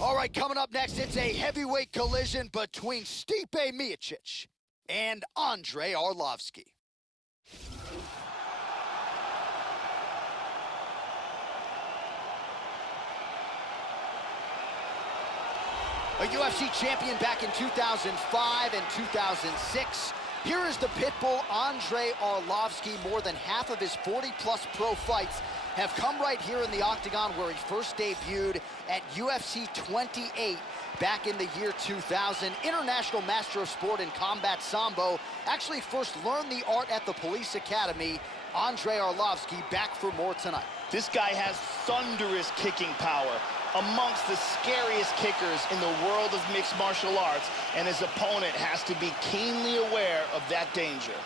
All right, coming up next, it's a heavyweight collision between Stipe Miocic and Andrei Arlovski. A UFC champion back in 2005 and 2006. Here is the pitbull, Andrei Arlovski. More than half of his 40-plus pro fights have come right here in the octagon, where he first debuted at UFC 28 back in the year 2000. International master of sport in combat sambo. Actually first learned the art at the police academy. Andrei Arlovski back for more tonight. This guy has thunderous kicking power, amongst the scariest kickers in the world of mixed martial arts, and his opponent has to be keenly aware of that danger.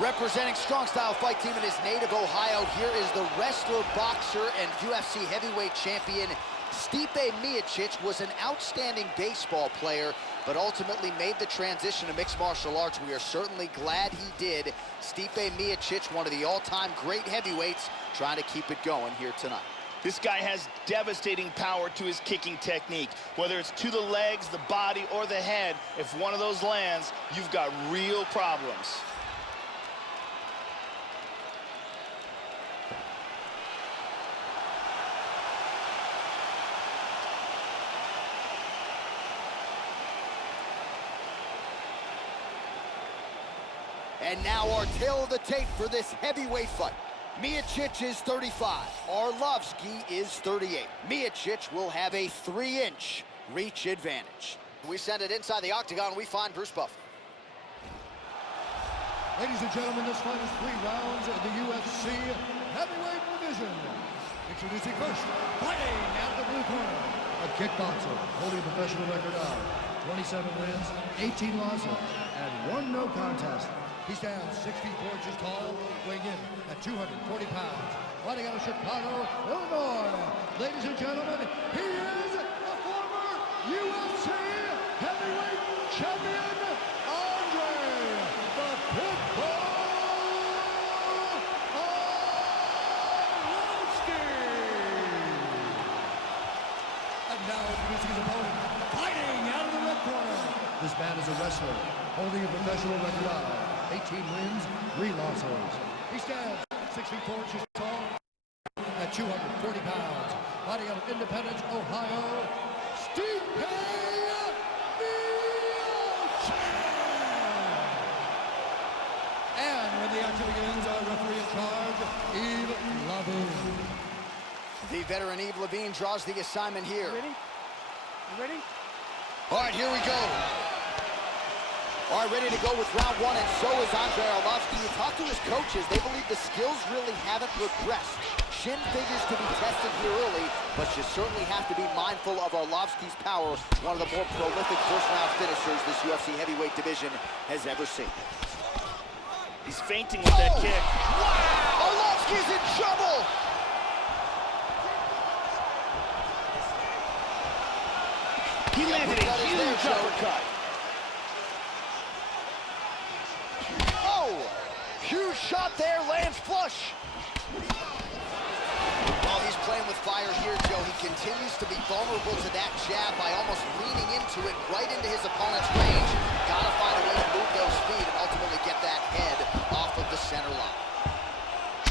Representing Strong Style Fight Team in his native Ohio, here is the wrestler, boxer, and UFC heavyweight champion. Stipe Miocic was an outstanding baseball player, but ultimately made the transition to mixed martial arts. We are certainly glad he did. Stipe Miocic, one of the all-time great heavyweights, trying to keep it going here tonight. This guy has devastating power to his kicking technique. Whether it's to the legs, the body, or the head, if one of those lands, you've got real problems. And now our tail of the tape for this heavyweight fight. Miocic is 35, Arlovski is 38. Miocic will have a 3-inch reach advantage. We send it inside the octagon, we find Bruce Buffer. Ladies and gentlemen, this fight is 3 rounds in the UFC heavyweight division. Introducing first, fighting out of the blue corner, a kickboxer holding a professional record of 27 wins, 18 losses, and 1 no contest. He stands 6 feet 4 inches tall, weighing in at 240 pounds. Fighting out of Chicago, Illinois. Ladies and gentlemen, he is the former UFC heavyweight champion, Andrei the Pitbull Arlovski. And now introducing his opponent, fighting out of the red corner. This man is a wrestler, holding a professional record of 18 wins, 3 losses. He stands 6 feet 4 inches tall at 240 pounds. Fighting out of Independence, Ohio, Stipe Miocic. And when the action begins, our referee in charge, Yves Lavigne. The veteran Yves Lavigne draws the assignment here. Ready? You ready? All right, here we go. All right, ready to go with round 1, and so is Andrei Arlovski. You talk to his coaches, they believe the skills really haven't regressed. Shin figures to be tested here early, but you certainly have to be mindful of Arlovski's power, one of the more prolific first-round finishers this UFC heavyweight division has ever seen. He's feinting with that kick. Wow! Arlovski's in trouble! He landed a huge uppercut. Huge shot there, lands flush. Well, he's playing with fire here, Joe. He continues to be vulnerable to that jab by almost leaning into it right into his opponent's range. Gotta find a way to move those feet and ultimately get that head off of the center line.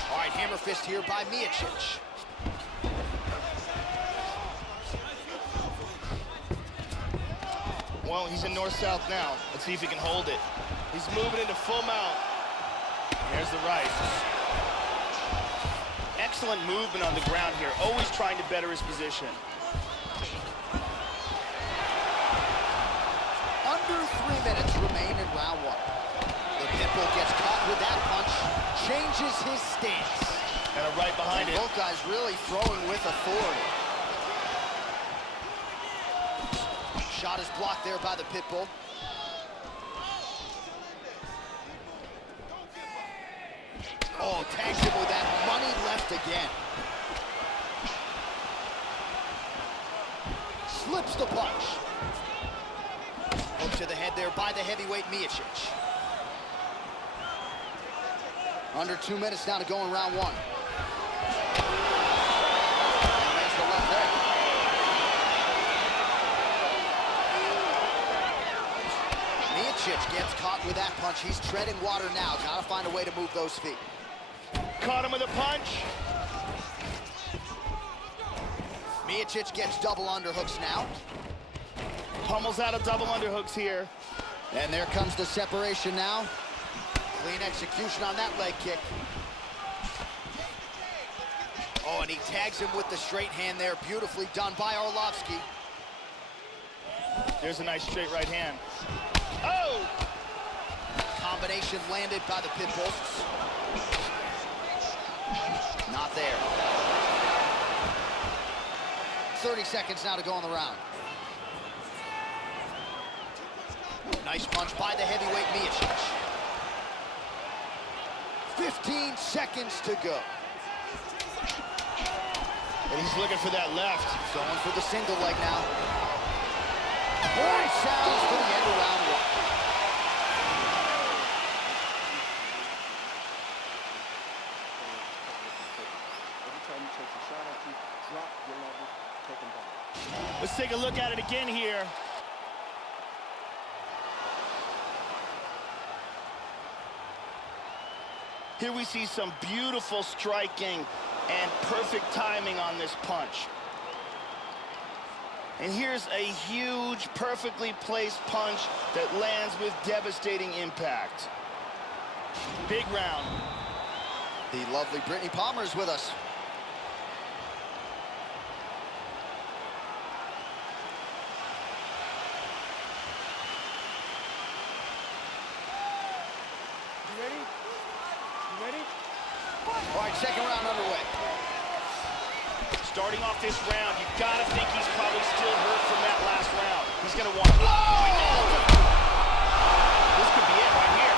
All right, hammer fist here by Miocic. Well, he's in north-south now. Let's see if he can hold it. He's moving into full mount. There's the right. Excellent movement on the ground here, always trying to better his position. Under 3 minutes remain in round 1. The pitbull gets caught with that punch, changes his stance. And a right behind it. Both guys really throwing with authority. Shot is blocked there by the pitbull. Oh, tags him with that money left again. Slips the punch. Hooked to the head there by the heavyweight Miocic. Under 2 minutes now to go in round one. And there's the left there. Miocic gets caught with that punch. He's treading water now. Gotta find a way to move those feet. Caught him with a punch. Miocic gets double underhooks now. Pummels out of double underhooks here. And there comes the separation now. Clean execution on that leg kick. Oh, and he tags him with the straight hand there. Beautifully done by Arlovski. There's a nice straight right hand. Oh! Combination landed by the Pitbull. Not there. 30 seconds now to go in the round. Nice punch by the heavyweight Miocic. 15 seconds to go. And he's looking for that left. Going for the single leg now. Horn sounds for the end of round one. Let's take a look at it again here. Here we see some beautiful striking and perfect timing on this punch. And here's a huge, perfectly placed punch that lands with devastating impact. Big round. The lovely Brittany Palmer is with us. All right, second round underway. Starting off this round, you gotta think he's probably still hurt from that last round. He's gonna want to... Oh! This could be it right here.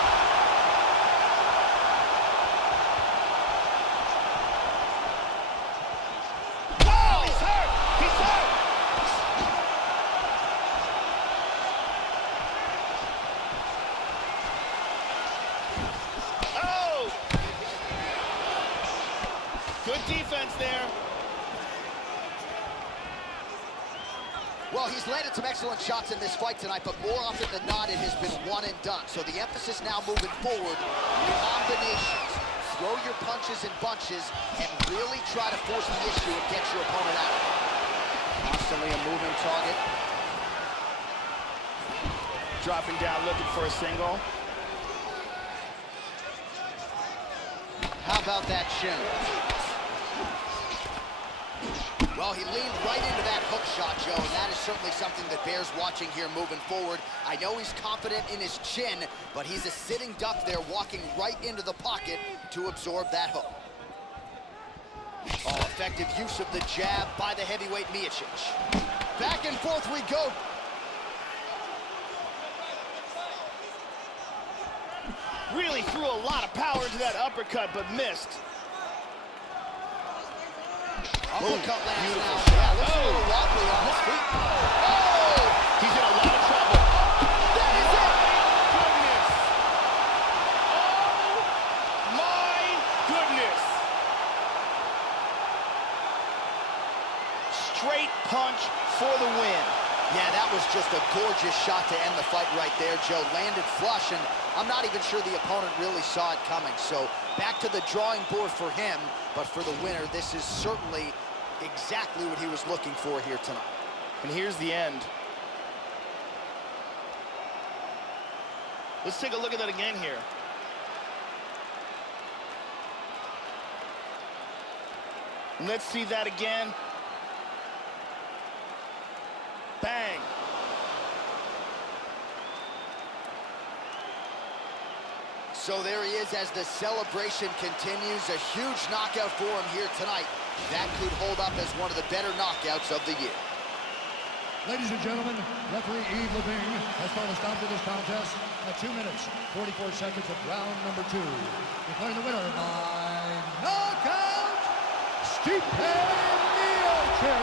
Oh, he's hurt! He's hurt! Oh! Good defense there. Well, he's landed some excellent shots in this fight tonight, but more often than not, it has been one and done. So the emphasis now moving forward, combinations. Throw your punches in bunches and really try to force the issue and get your opponent out. Constantly a moving target. Dropping down, looking for a single. How about that shin? Well, he leaned right into that hook shot, Joe, and that is certainly something that bears watching here moving forward. I know he's confident in his chin, but he's a sitting duck there, walking right into the pocket to absorb that hook. Oh, effective use of the jab by the heavyweight Miocic. Back and forth we go. Really threw a lot of power into that uppercut, but missed. Uppercut lands now. Shot. Yeah, looks a little wobbly on his feet. Oh! He's in a lot of trouble. That is it! Goodness! Oh my goodness! Straight punch for the win. Yeah, that was just a gorgeous shot to end the fight right there, Joe. Landed flush, and I'm not even sure the opponent really saw it coming. So back to the drawing board for him, but for the winner, this is certainly exactly what he was looking for here tonight. And here's the end. Let's take a look at that again here. And let's see that again. Bang. So there he is as the celebration continues. A huge knockout for him here tonight. That could hold up as one of the better knockouts of the year. Ladies and gentlemen, referee Yves Levine has called a stop to this contest at 2 minutes, 44 seconds of round number 2. Declaring the winner by knockout, Stipe Miocic.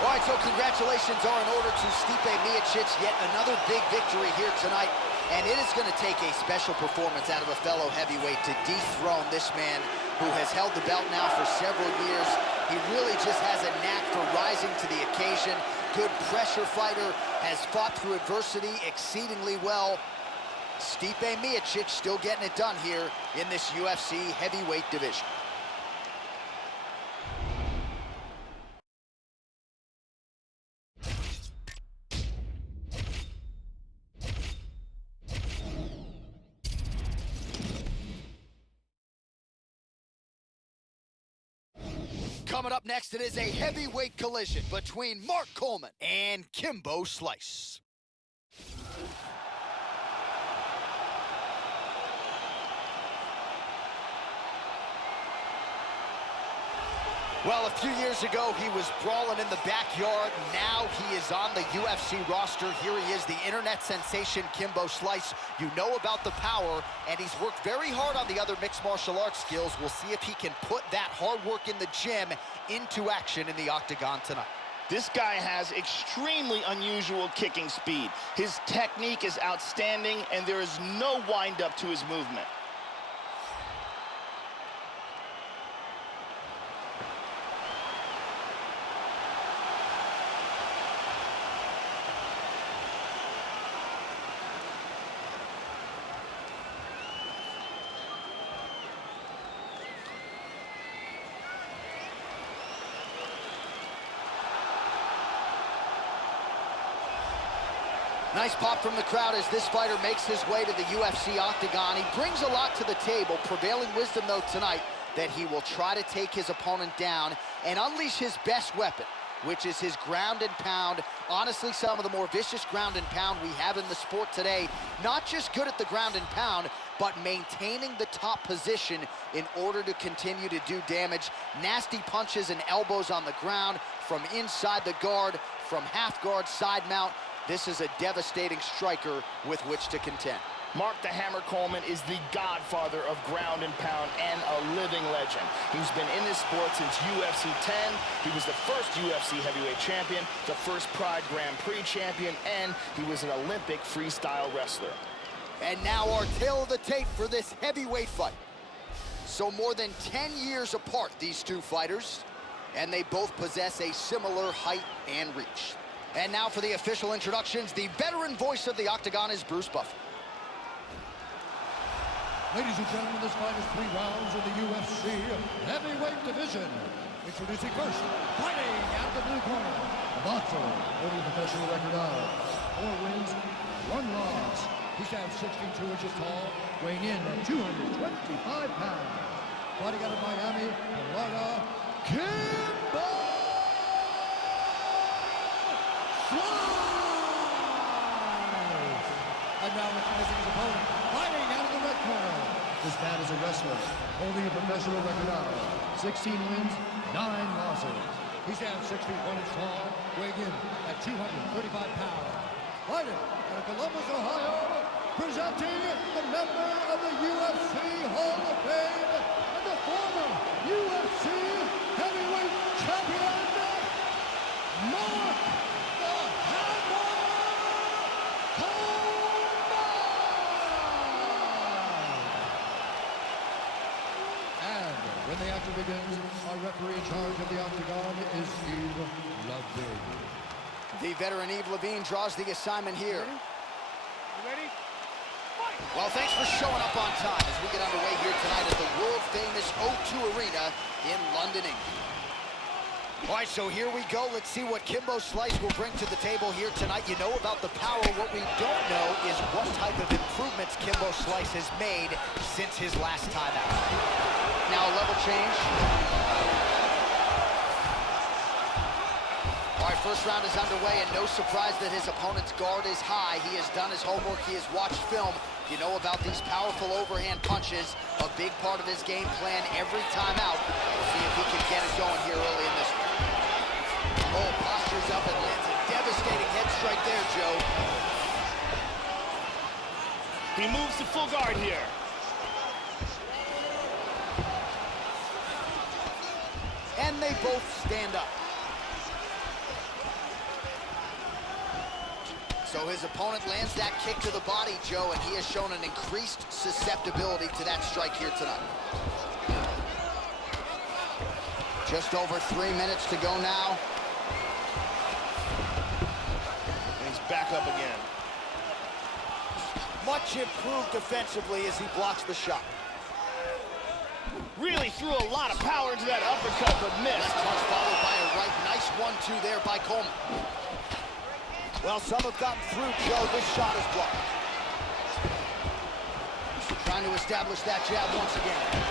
Well, All right, so congratulations are in order to Stipe Miocic. Yet another big victory here tonight. And it is going to take a special performance out of a fellow heavyweight to dethrone this man who has held the belt now for several years. He really just has a knack for rising to the occasion. Good pressure fighter, has fought through adversity exceedingly well. Stipe Miocic still getting it done here in this UFC heavyweight division. Coming up next, it is a heavyweight collision between Mark Coleman and Kimbo Slice. Well, a few years ago, he was brawling in the backyard. Now he is on the UFC roster. Here he is, the internet sensation, Kimbo Slice. You know about the power, and he's worked very hard on the other mixed martial arts skills. We'll see if he can put that hard work in the gym into action in the octagon tonight. This guy has extremely unusual kicking speed. His technique is outstanding, and there is no wind-up to his movement. Nice pop from the crowd as this fighter makes his way to the UFC octagon. He brings a lot to the table. Prevailing wisdom, though, tonight, that he will try to take his opponent down and unleash his best weapon, which is his ground and pound. Honestly, some of the more vicious ground and pound we have in the sport today. Not just good at the ground and pound, but maintaining the top position in order to continue to do damage. Nasty punches and elbows on the ground, from inside the guard, from half guard, side mount. This is a devastating striker with which to contend. Mark the Hammer Coleman is the godfather of ground and pound and a living legend. He's been in this sport since UFC 10. He was the first UFC heavyweight champion, the first Pride Grand Prix champion, and he was an Olympic freestyle wrestler. And now our tale of the tape for this heavyweight fight. So more than 10 years apart, these two fighters, and they both possess a similar height and reach. And now for the official introductions, the veteran voice of the octagon is Bruce Buffer. Ladies and gentlemen, this fight is 3 rounds in the UFC heavyweight division. Introducing first, fighting out of the blue corner, a boxer, holding a professional record of 4 wins, 1 loss. He stands 62 inches tall, weighing in at 225 pounds. Fighting out of Miami, Florida, Kimbo Slice! And now recognizing his opponent, fighting out of the red corner. This man is a wrestler, holding a professional record of 16 wins, 9 losses. He stands 61 inches tall, weighing in at 235 pounds. Fighting out of Columbus, Ohio, presenting the member of the UFC Hall of Fame and the former UFC heavyweight champion, Mark the Hammer Coleman! And when the action begins, our referee in charge of the octagon is Steve Ludwig. The veteran Yves Levine draws the assignment here. You ready? Fight! Well, thanks for showing up on time as we get underway here tonight at the world-famous O2 Arena in London, England. All right, so here we go. Let's see what Kimbo Slice will bring to the table here tonight. You know about the power. What we don't know is what type of improvements Kimbo Slice has made since his last time out. Now a level change. All right, first round is underway, and no surprise that his opponent's guard is high. He has done his homework. He has watched film. You know about these powerful overhand punches, a big part of his game plan every time out. We'll see if he can get it going here early in this one. Oh, postures up and lands a devastating head strike there, Joe. He moves to full guard here. And they both stand up. So his opponent lands that kick to the body, Joe, and he has shown an increased susceptibility to that strike here tonight. Just over 3 minutes to go now. And he's back up again. Much improved defensively as he blocks the shot. Really threw a lot of power into that uppercut, but missed. Left punch followed by a right. Nice 1-2 there by Coleman. Well, some have gotten through, Joe. This shot is blocked. Trying to establish that jab once again.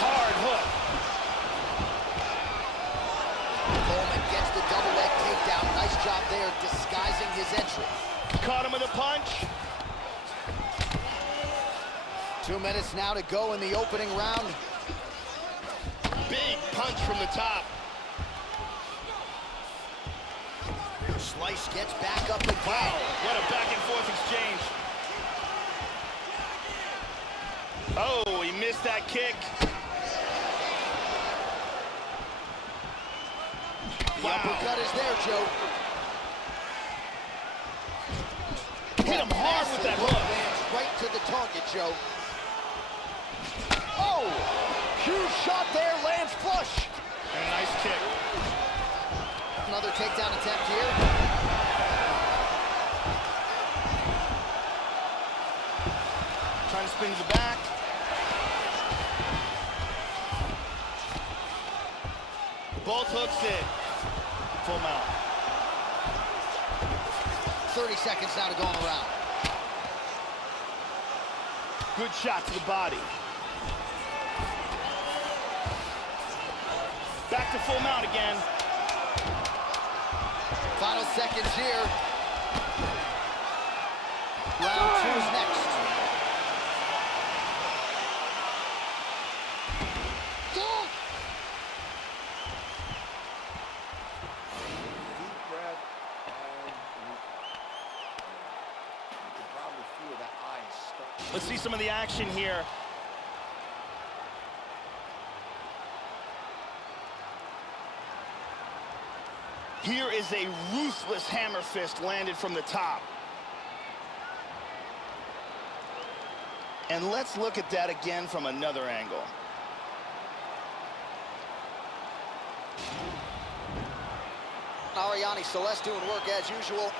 Hard hook. Coleman gets the double leg takedown. Nice job there, disguising his entry. Caught him with a punch. 2 minutes now to go in the opening round. Big punch from the top. Slice gets back up again. Wow, what a back and forth exchange. Oh, he missed that kick. The uppercut is there, Joe. Hit him hard with that hook. Lands right to the target, Joe. Oh! Huge shot there, lands flush. And a nice kick. Another takedown attempt here. Trying to spin to the back. Both hooks in. Full mount. 30 seconds now to go in the round. Good shot to the body. Back to full mount again. Final seconds here. Round 2 is next. Deep breath, and you can probably feel that eye stuck. Let's see some of the action here. Here is a ruthless hammer fist landed from the top. And let's look at that again from another angle. Ariane Celeste doing work as usual.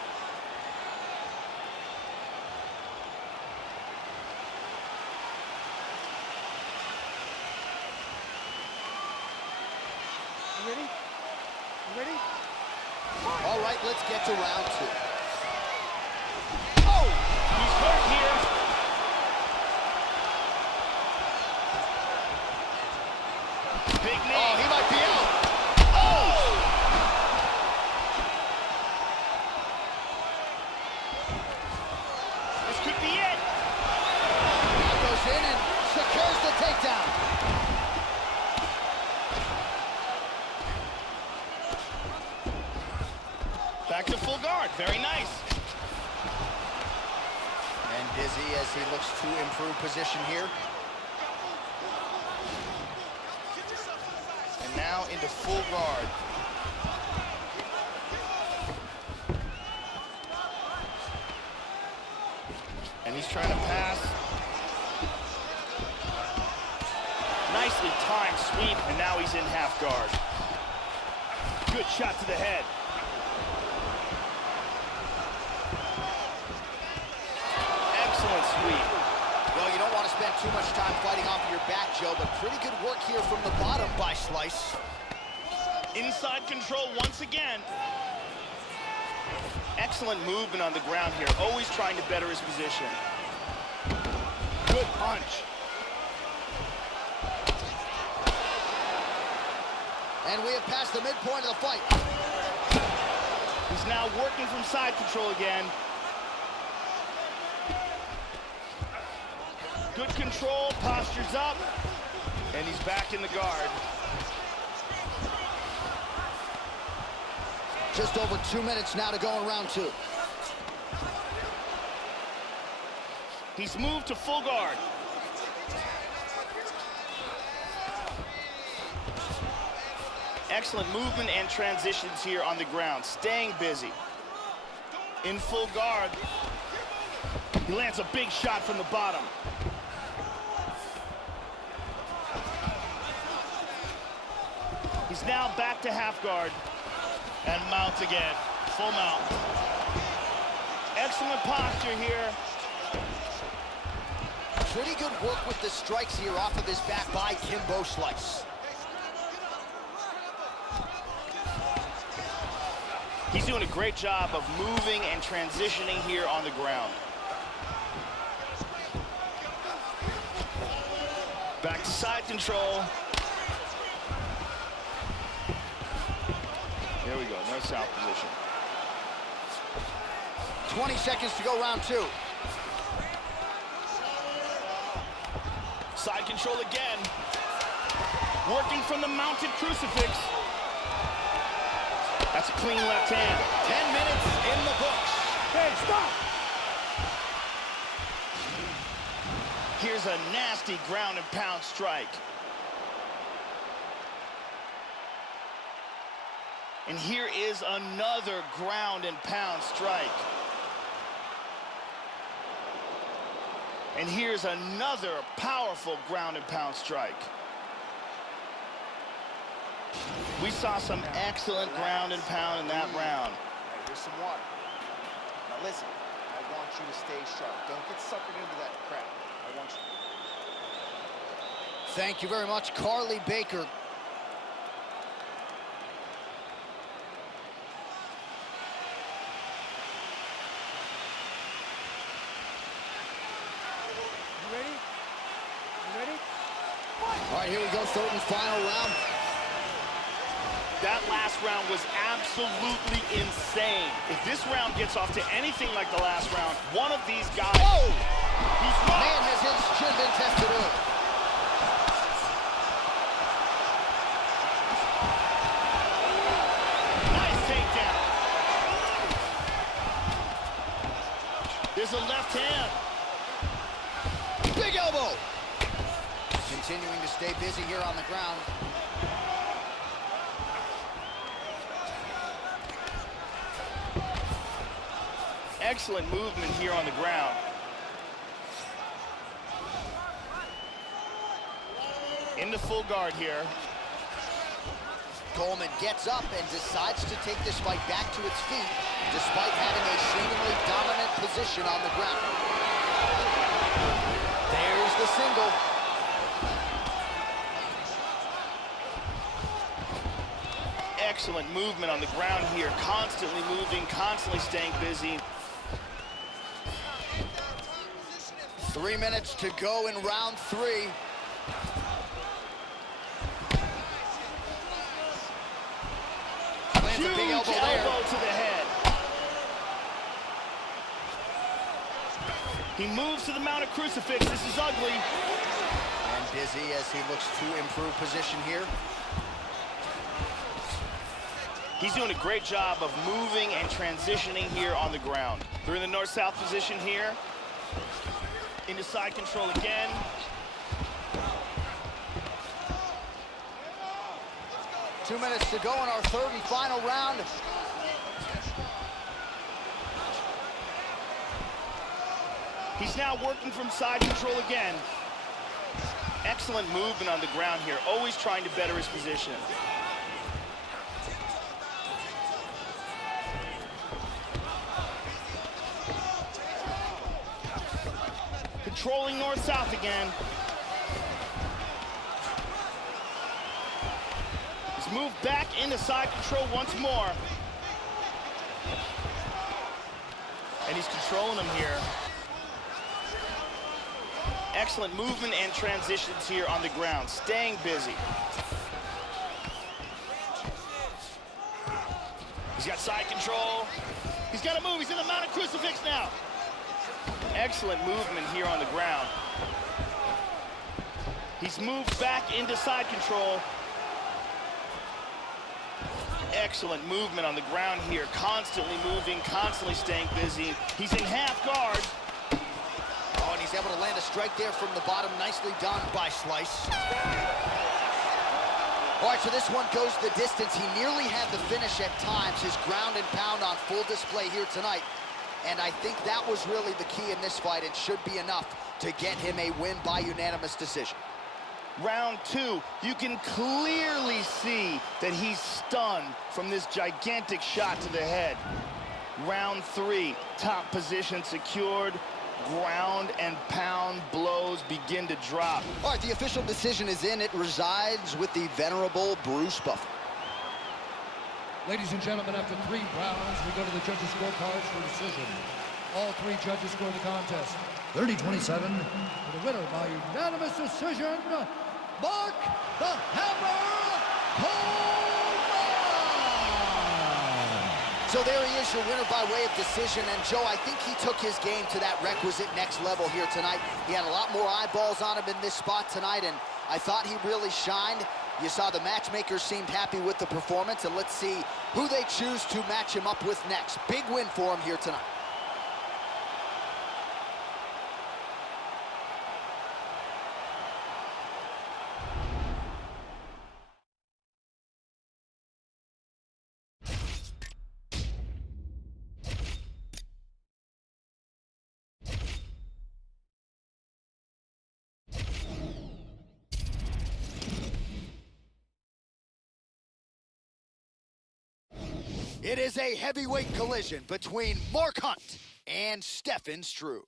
You ready? You ready? All right, let's get to round 2. Oh! He's hurt here. Big knee. Oh, he might be out. Oh! This could be it. That goes in and secures the takedown. Back to full guard. Very nice. And Dizzy as he looks to improve position here. And now into full guard. And he's trying to pass. Nicely timed sweep, and now he's in half guard. Good shot to the head. Excellent sweep. Well, you don't want to spend too much time fighting off of your back, Joe, but pretty good work here from the bottom by Slice. Inside control once again. Excellent movement on the ground here, always trying to better his position. Good punch. And we have passed the midpoint of the fight. He's now working from side control again. Good control, postures up, and he's back in the guard. Just over 2 minutes now to go in round 2. He's moved to full guard. Excellent movement and transitions here on the ground, staying busy. In full guard. He lands a big shot from the bottom. He's now back to half guard. And mount again. Full mount. Excellent posture here. Pretty good work with the strikes here off of his back by Kimbo Slice. He's doing a great job of moving and transitioning here on the ground. Back to side control. There we go, north-south position. 20 seconds to go, round two. Side control again. Working from the mounted crucifix. That's a clean left hand. 10 minutes in the books. Hey, stop! Here's a nasty ground and pound strike. And here is another ground and pound strike. And here's another powerful ground and pound strike. We saw some excellent ground and pound in that round. Hey, here's some water. Now listen, I want you to stay sharp. Don't get suckered into that crap. I want you. Thank you very much, Carly Baker. You ready? You ready? All right, here we go, third and final round. That last round was absolutely insane. If this round gets off to anything like the last round, one of these guys... Oh! He's Man rocked. has his chin been tested early. Nice takedown. There's a left hand. Big elbow. Continuing to stay busy here on the ground. Excellent movement here on the ground. Into full guard here. Coleman gets up and decides to take this fight back to its feet, despite having a seemingly dominant position on the ground. There's the single. Excellent movement on the ground here. Constantly moving, constantly staying busy. 3 minutes to go in round three. Lands a big elbow Huge there. elbow to the head. He moves to the mounted crucifix. This is ugly. And busy as he looks to improve position here. He's doing a great job of moving and transitioning here on the ground. They're in the north-south position here. Into side control again. Two minutes to go in our third and final round. He's now working from side control again. Excellent movement on the ground here, always trying to better his position. Controlling north-south again. He's moved back into side control once more. And he's controlling him here. Excellent movement and transitions here on the ground, staying busy. He's got side control. He's got to move. He's in the mounted crucifix now. Excellent movement here on the ground. He's moved back into side control. Excellent movement on the ground here. Constantly moving, constantly staying busy. He's in half guard. Oh, and he's able to land a strike there from the bottom. Nicely done by Slice. All right, so this one goes the distance. He nearly had the finish at times. His ground and pound on full display here tonight. And I think that was really the key in this fight and should be enough to get him a win by unanimous decision. Round two, you can clearly see that he's stunned from this gigantic shot to the head. Round three, top position secured. Ground and pound blows begin to drop. All right, the official decision is in. It resides with the venerable Bruce Buffer. Ladies and gentlemen, after 3 rounds, we go to the judges' scorecards for decision. All 3 judges score the contest 30-27 for the winner by unanimous decision, Mark the Hammer Coleman! So there he is, your winner by way of decision. And Joe, I think he took his game to that requisite next level here tonight. He had a lot more eyeballs on him in this spot tonight, and I thought he really shined. You saw the matchmakers seemed happy with the performance, and let's see who they choose to match him up with next. Big win for him here tonight. It is a heavyweight collision between Mark Hunt and Stefan Struve.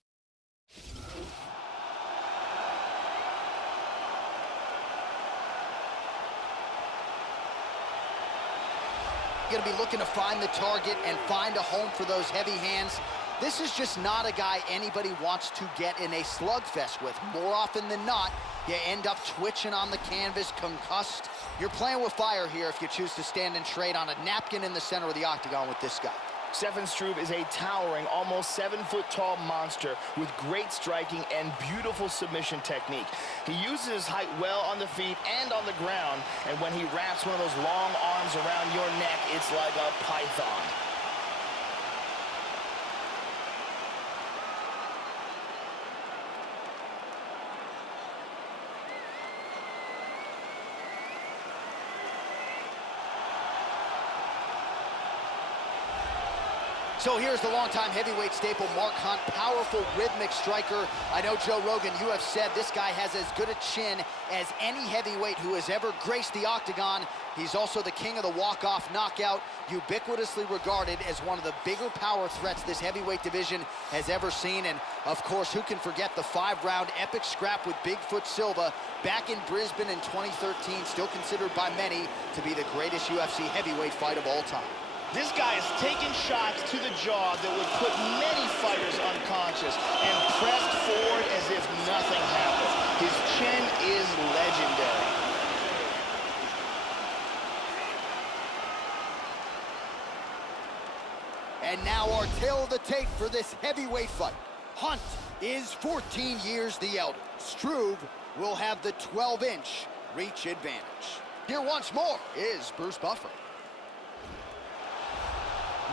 Going to be looking to find the target and find a home for those heavy hands. This is just not a guy anybody wants to get in a slugfest with. More often than not, you end up twitching on the canvas, concussed. You're playing with fire here if you choose to stand and trade on a napkin in the center of the octagon with this guy. Stefan Struve is a towering, almost 7-foot-tall monster with great striking and beautiful submission technique. He uses his height well on the feet and on the ground, and when he wraps one of those long arms around your neck, it's like a python. So here's the longtime heavyweight staple, Mark Hunt, powerful rhythmic striker. I know, Joe Rogan, you have said this guy has as good a chin as any heavyweight who has ever graced the octagon. He's also the king of the walk-off knockout, ubiquitously regarded as one of the bigger power threats this heavyweight division has ever seen. And, of course, who can forget the 5-round epic scrap with Bigfoot Silva back in Brisbane in 2013, still considered by many to be the greatest UFC heavyweight fight of all time. This guy is taking shots to the jaw that would put many fighters unconscious and pressed forward as if nothing happened. His chin is legendary. And now our tale of the tape for this heavyweight fight. Hunt is 14 years the elder. Struve will have the 12-inch reach advantage. Here once more is Bruce Buffer.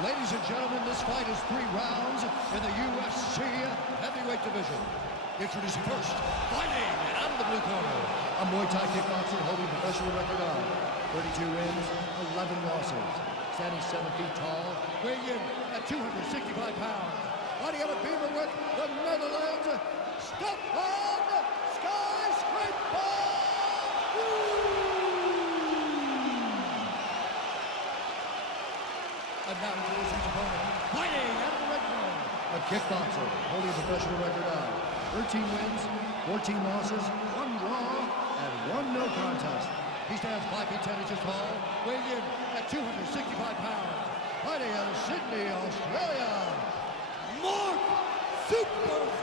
Ladies and gentlemen, this fight is 3 rounds in the UFC heavyweight division. Introducing first, fighting out of the blue corner, a Muay Thai kickboxer holding a professional record of 32 wins, 11 losses. Standing 7 feet tall, weighing in at 265 pounds. Fighting out of Beaverwick, the Netherlands, Stefan Skyscraper! And now introducing his opponent, fighting out of the red corner, a kickboxer holding a professional record of 13 wins, 14 losses, 1 draw, and 1 no contest. He stands 5 feet 10 inches tall, weighing in at 265 pounds. Fighting out of Sydney, Australia, Mark Super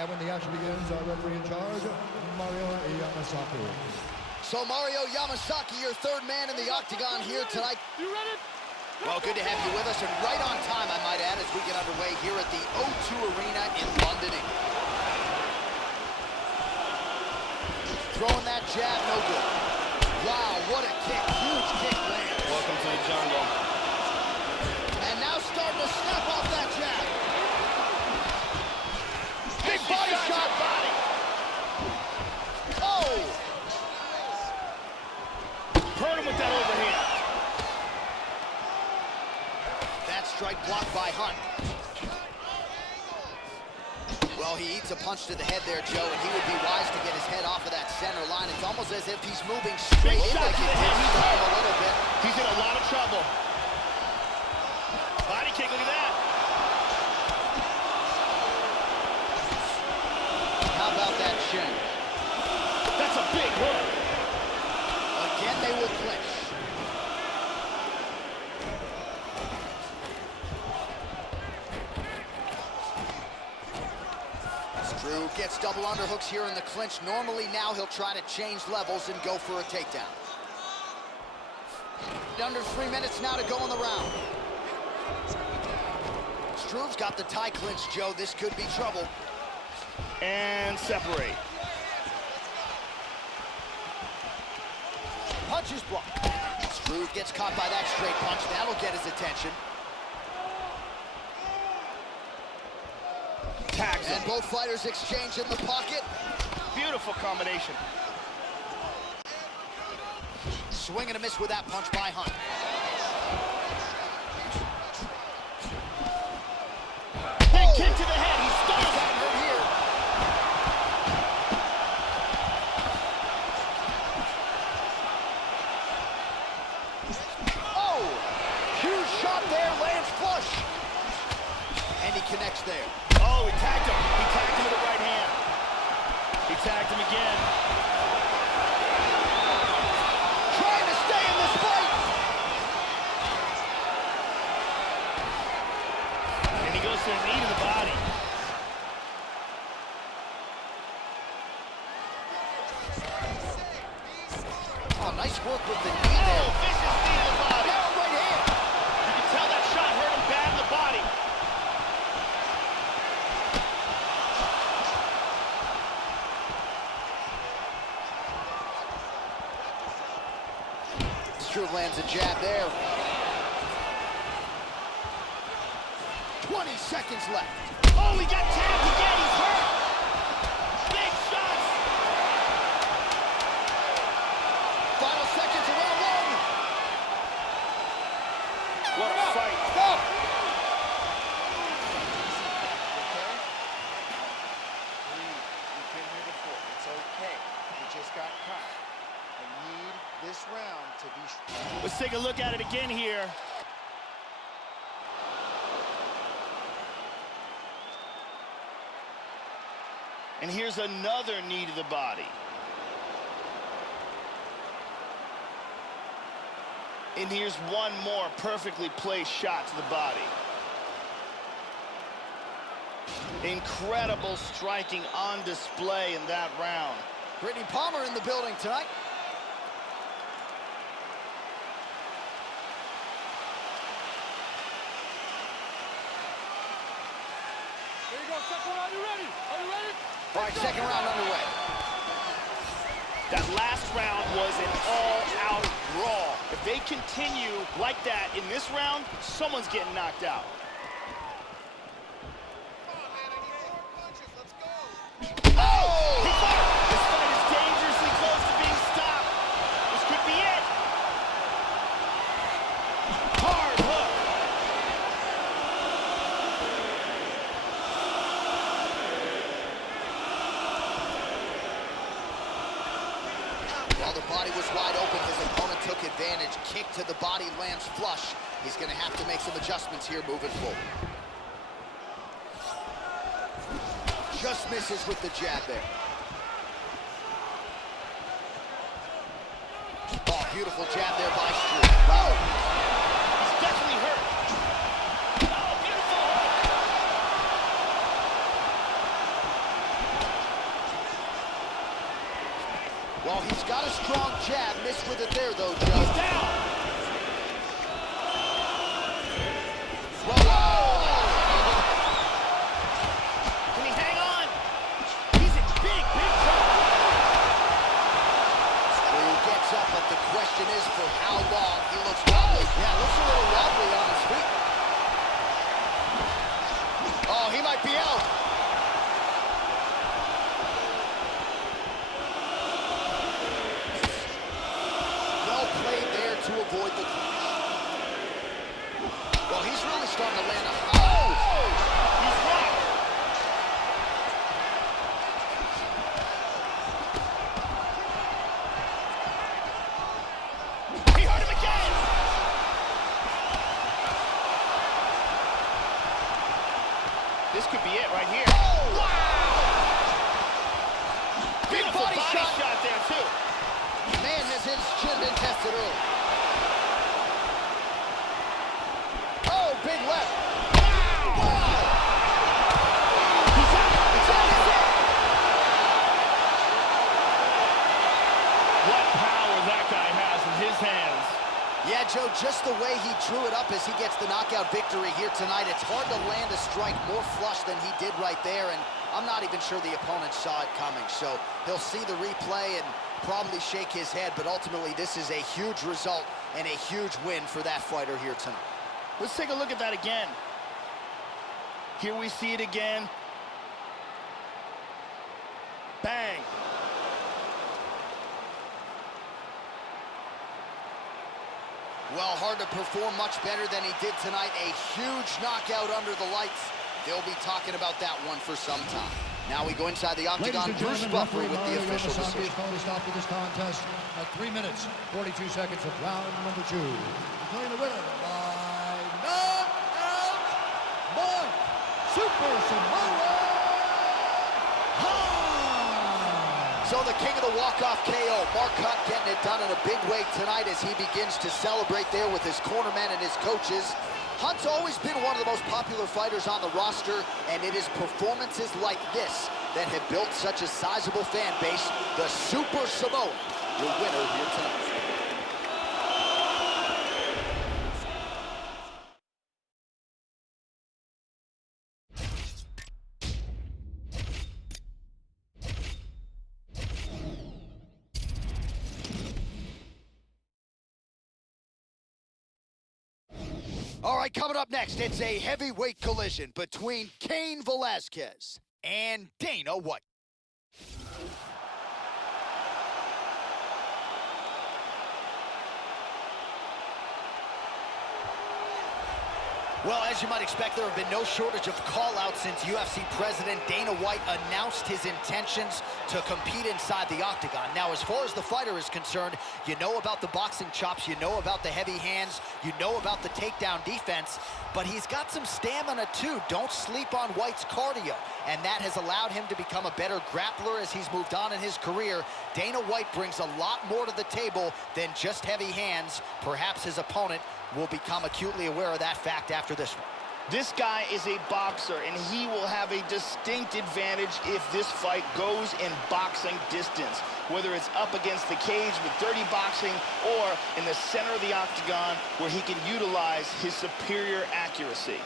And when the action begins, our referee in charge, Mario Yamasaki. So Mario Yamasaki, your third man in the octagon here tonight. You ready? Well, good to have you with us, and right on time, I might add, as we get underway here at the O2 Arena in London, England. Throwing that jab, no good. Wow, what a kick, huge kick lands. Welcome to the jungle. And now starting to snap off that jab. Hunt. Well, he eats a punch to the head there, Joe, and he would be wise to get his head off of that center line. It's almost as if he's moving straight in, like he did start a little bit. He's in a lot of trouble. Body kick, look at that. How about that shin? That's a big hook. Again, they will clinch. Drew gets double underhooks here in the clinch. Normally now he'll try to change levels and go for a takedown. Under 3 minutes now to go in the round. Struve's got the tie clinch, Joe. This could be trouble. And separate. Punch is blocked. Struve gets caught by that straight punch. That'll get his attention. Tags him. And both fighters exchange in the pocket. Beautiful combination. Swing and a miss with that punch by Hunt. Big kick to the head. He's stunned. He's got hurt here. Oh! Huge shot there. Lands flush. And he connects there. Oh, he tagged him. He tagged him with the right hand. He tagged him again. Trying to stay in this fight. And he goes to the knee to the body. Oh, nice work with the knee there. Oh, vicious knee to the body. Down right hand. You can tell that shot hurt him bad in the body. Struve lands a jab there. 20 seconds left. Oh, he got tagged again. He's hurt. Big shots. Final seconds of round one. What a fight. Stop. Okay? Breathe. You've been here before. It's okay. You just got caught. I need this round to be... Let's take a look at it again here. And here's another knee to the body. And here's one more perfectly placed shot to the body. Incredible striking on display in that round. Brittany Palmer in the building tonight. Here you go, second round, you ready? Are you ready? All right, second round underway. That last round was an all-out brawl. If they continue like that in this round, someone's getting knocked out. Oh! This fight is dangerously close to being stopped. This could be it. Hard hook. While the body was wide open, his opponent took advantage. Kick to the body lands flush. He's going to have to make some adjustments here moving forward. Just misses with the jab there. Oh, beautiful jab there by Struve. Wow. He's definitely hurt. Oh, beautiful hook. Well, he's got a strong jab. Missed with it there, though, Joe. He's down. Whoa! Can he hang on? He's in big trouble. Struve gets up, but the question is for how long. He looks wobbly. Yeah, looks a little wobbly on his feet. Oh, he might be out. Well played there to avoid the clinch. Well, he's really starting to land a... Oh! This could be it right here. Oh, Wow! big Beautiful body shot. there, too. Man, has his chin been tested early. Oh, big left. Wow! He's out. It's out. What power that guy has in his hands. Yeah, Joe, just the way he drew it up as he gets the knockout victory here tonight, it's hard to land a strike more flush than he did right there, and I'm not even sure the opponent saw it coming. So he'll see the replay and probably shake his head, but ultimately this is a huge result and a huge win for that fighter here tonight. Let's take a look at that again. Here we see it again. Bang. Well, hard to perform much better than he did tonight. A huge knockout under the lights. They'll be talking about that one for some time. Now we go inside the octagon. Bruce Buffer with the official decision. Stop to this contest at 3 minutes, 42 seconds of round number 2. Declaring the winner by knockout, Mark Super Samoa. So the king of the walk-off KO, Mark Hunt, getting it done in a big way tonight as he begins to celebrate there with his cornermen and his coaches. Hunt's always been one of the most popular fighters on the roster, and it is performances like this that have built such a sizable fan base. The Super Samoa, your winner here tonight. All right, coming up next, it's a heavyweight collision between Cain Velasquez and Dana White. Well, as you might expect, there have been no shortage of call-outs since UFC President Dana White announced his intentions to compete inside the octagon. Now, as far as the fighter is concerned, you know about the boxing chops, you know about the heavy hands, you know about the takedown defense, but he's got some stamina too. Don't sleep on White's cardio, and that has allowed him to become a better grappler as he's moved on in his career. Dana White brings a lot more to the table than just heavy hands. Perhaps his opponent will become acutely aware of that fact after this one. This guy is a boxer, and he will have a distinct advantage if this fight goes in boxing distance, whether it's up against the cage with dirty boxing or in the center of the octagon where he can utilize his superior accuracy.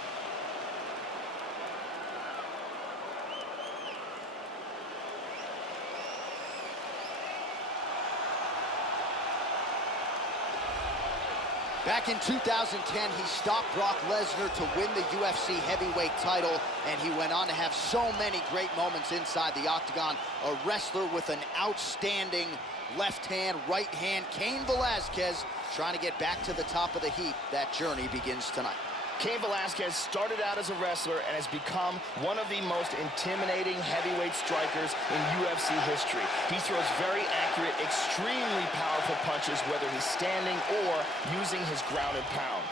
Back in 2010, he stopped Brock Lesnar to win the UFC heavyweight title, and he went on to have so many great moments inside the octagon. A wrestler with an outstanding left hand, right hand. Cain Velasquez trying to get back to the top of the heap. That journey begins tonight. Cain Velasquez started out as a wrestler and has become one of the most intimidating heavyweight strikers in UFC history. He throws very accurate, extremely powerful punches, whether he's standing or using his ground and pound.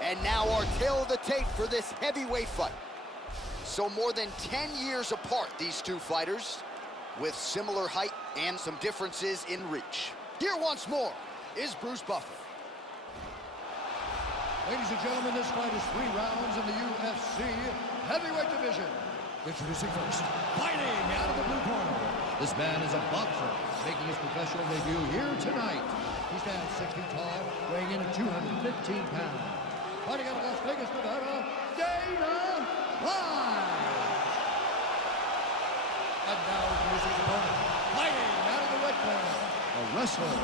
And now our tail of the tape for this heavyweight fight. So more than 10 years apart, these two fighters, with similar height and some differences in reach. Here once more is Bruce Buffer. Ladies and gentlemen, this fight is 3 rounds in the UFC heavyweight division. Introducing first, fighting out of the blue corner. This man is a boxer, making his professional debut here tonight. He stands 6 feet tall, weighing in at 215 pounds. Fighting out of Las Vegas, Nevada, Dana White. And now introducing his opponent, fighting out of the red corner. A wrestler,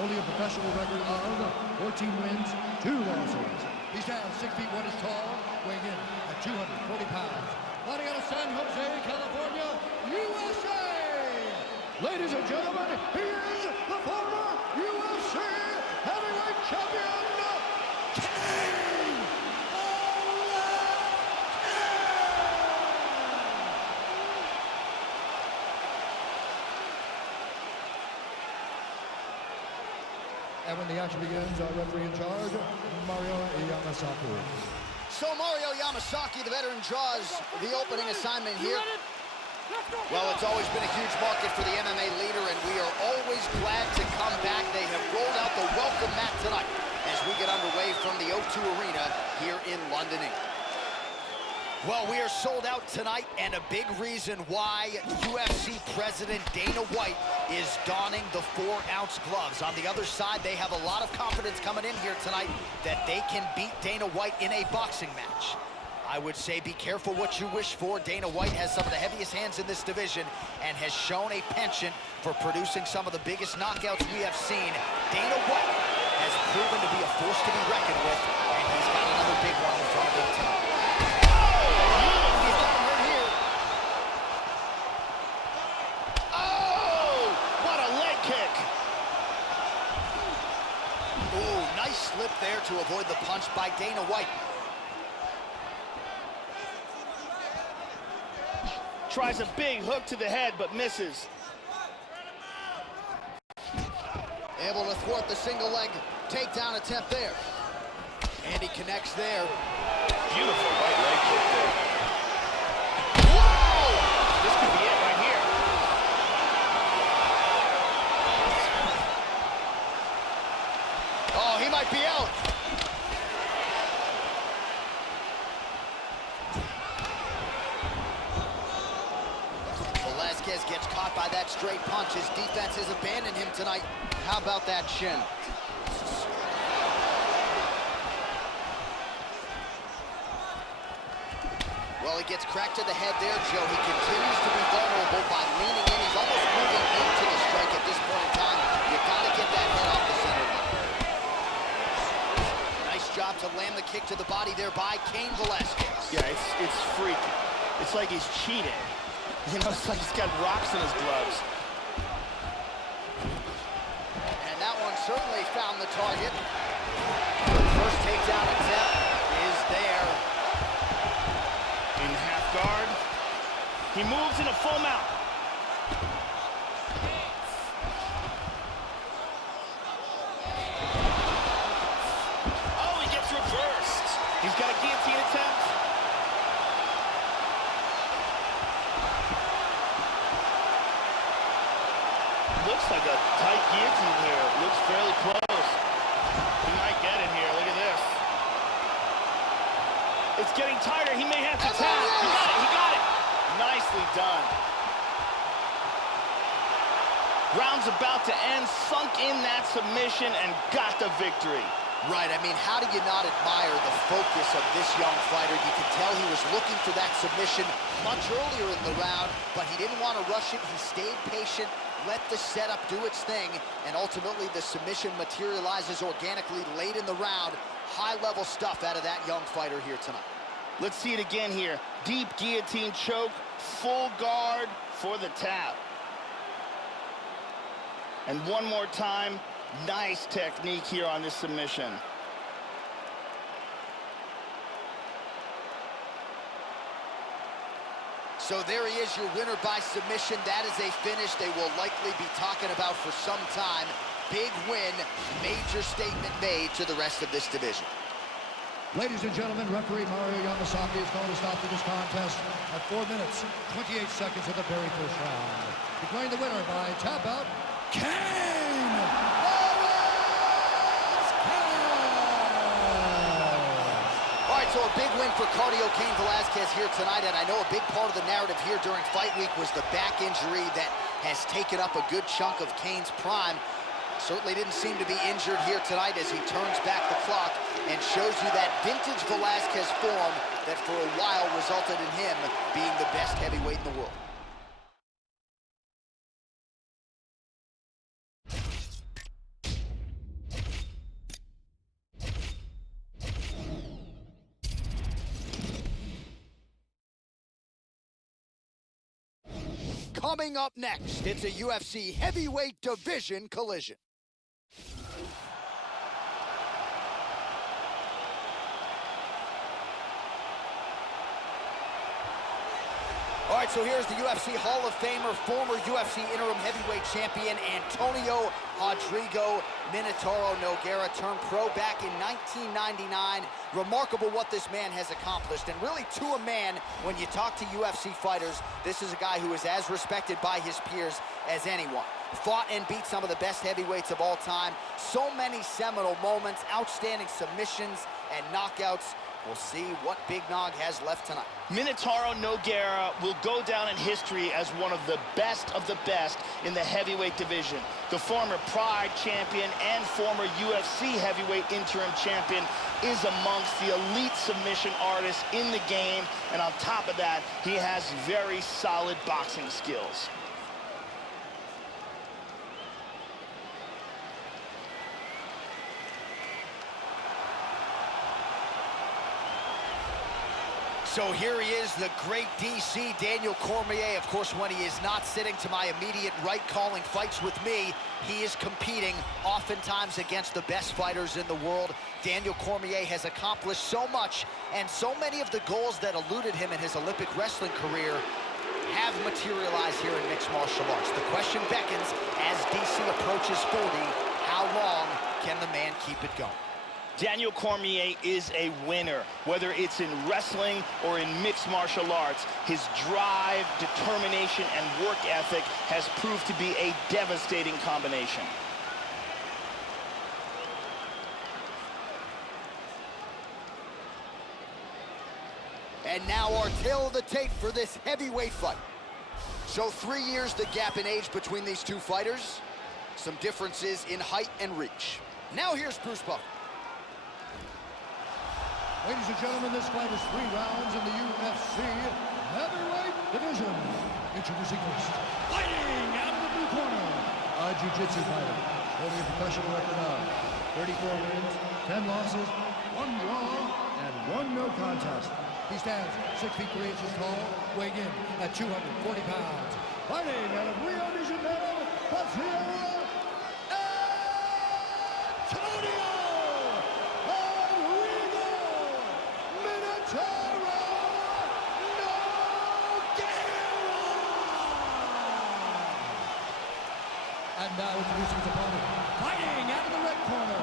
holding a professional record of 14 wins, 2 losses. He stands 6 feet 1 inches tall, weighing in at 240 pounds. Fighting out of San Jose, California, USA. Ladies and gentlemen, he is the former UFC heavyweight champion, Cain And when the action begins, our referee in charge, Mario Yamasaki. So Mario Yamasaki, the veteran, draws the opening assignment here. Well, it's always been a huge market for the MMA leader, and we are always glad to come back. They have rolled out the welcome mat tonight as we get underway from the O2 Arena here in London, England. Well, we are sold out tonight, and a big reason why UFC President Dana White is donning the 4-ounce gloves. On the other side, they have a lot of confidence coming in here tonight that they can beat Dana White in a boxing match. I would say be careful what you wish for. Dana White has some of the heaviest hands in this division and has shown a penchant for producing some of the biggest knockouts we have seen. Dana White has proven to be a force to be reckoned with, and he's got another big one in front of him tonight. He's got him hurt here. Oh, what a leg kick. Ooh, nice slip there to avoid the punch by Dana White. Tries a big hook to the head, but misses. Able to thwart the single leg takedown attempt there. And he connects there. Beautiful right leg kick there. Whoa! This could be it right here. Oh, he might be out. Velasquez gets caught by that straight punch. His defense has abandoned him tonight. How about that shin? Well, he gets cracked to the head there, Joe. He continues to be vulnerable by leaning in. He's almost moving into the strike at this point in time. You got to get that head off the center line. Nice job to land the kick to the body there by Cain Velasquez. Yeah, it's freaky. It's like he's cheating. You know, it's like he's got rocks in his gloves. And that one certainly found the target. First takedown attempt is there. In half guard. He moves in a full mount. Oh, he gets reversed. He's got a guillotine attempt. Looks like a tight guillotine here. Looks fairly close. He might get it here. Look at this. It's getting tighter. He may have to tap. He got it. He got it. Nicely done. Round's about to end. Sunk in that submission and got the victory. Right, I mean, how do you not admire the focus of this young fighter? You can tell he was looking for that submission much earlier in the round, but he didn't want to rush it. He stayed patient, let the setup do its thing, and ultimately the submission materializes organically late in the round. High-level stuff out of that young fighter here tonight. Let's see it again here. Deep guillotine choke, full guard for the tap. And one more time, nice technique here on this submission. So there he is, your winner by submission. That is a finish they will likely be talking about for some time. Big win, major statement made to the rest of this division. Ladies and gentlemen, referee Mario Yamasaki is going to stop this contest at 4 minutes, 28 seconds of the very first round. Declaring the winner by tap out, Cain! All right, so a big win for Cardio Cain Velasquez here tonight, and I know a big part of the narrative here during Fight Week was the back injury that has taken up a good chunk of Cain's prime. Certainly didn't seem to be injured here tonight as he turns back the clock and shows you that vintage Velasquez form that for a while resulted in him being the best heavyweight in the world. Coming up next, it's a UFC heavyweight division collision. All right, so here's the UFC Hall of Famer, former UFC interim heavyweight champion, Antonio Rodrigo Minotauro Nogueira, turned pro back in 1999. Remarkable what this man has accomplished, and really to a man, when you talk to UFC fighters, this is a guy who is as respected by his peers as anyone. Fought and beat some of the best heavyweights of all time. So many seminal moments, outstanding submissions and knockouts. We'll see what Big Nog has left tonight. Minotauro Nogueira will go down in history as one of the best in the heavyweight division. The former Pride champion and former UFC heavyweight interim champion is amongst the elite submission artists in the game, and on top of that, he has very solid boxing skills. So here he is, the great DC, Daniel Cormier. Of course, when he is not sitting to my immediate right calling fights with me, he is competing oftentimes against the best fighters in the world. Daniel Cormier has accomplished so much, and so many of the goals that eluded him in his Olympic wrestling career have materialized here in mixed martial arts. The question beckons as DC approaches 40, how long can the man keep it going? Daniel Cormier is a winner, whether it's in wrestling or in mixed martial arts. His drive, determination, and work ethic has proved to be a devastating combination. And now our tale of the tape for this heavyweight fight. So 3 years the gap in age between these two fighters. Some differences in height and reach. Now here's Bruce Buffer. Ladies and gentlemen, this fight is 3 rounds in the UFC heavyweight division. Introducing first, fighting out of the blue corner, a jiu-jitsu fighter, holding a professional record of 34 wins, 10 losses, 1 draw, and 1 no contest. He stands 6 feet 3 inches tall, weighing in at 240 pounds. Fighting out of Rio de Janeiro, Brazil, Antonio And now introducing his opponent, fighting out of the red corner,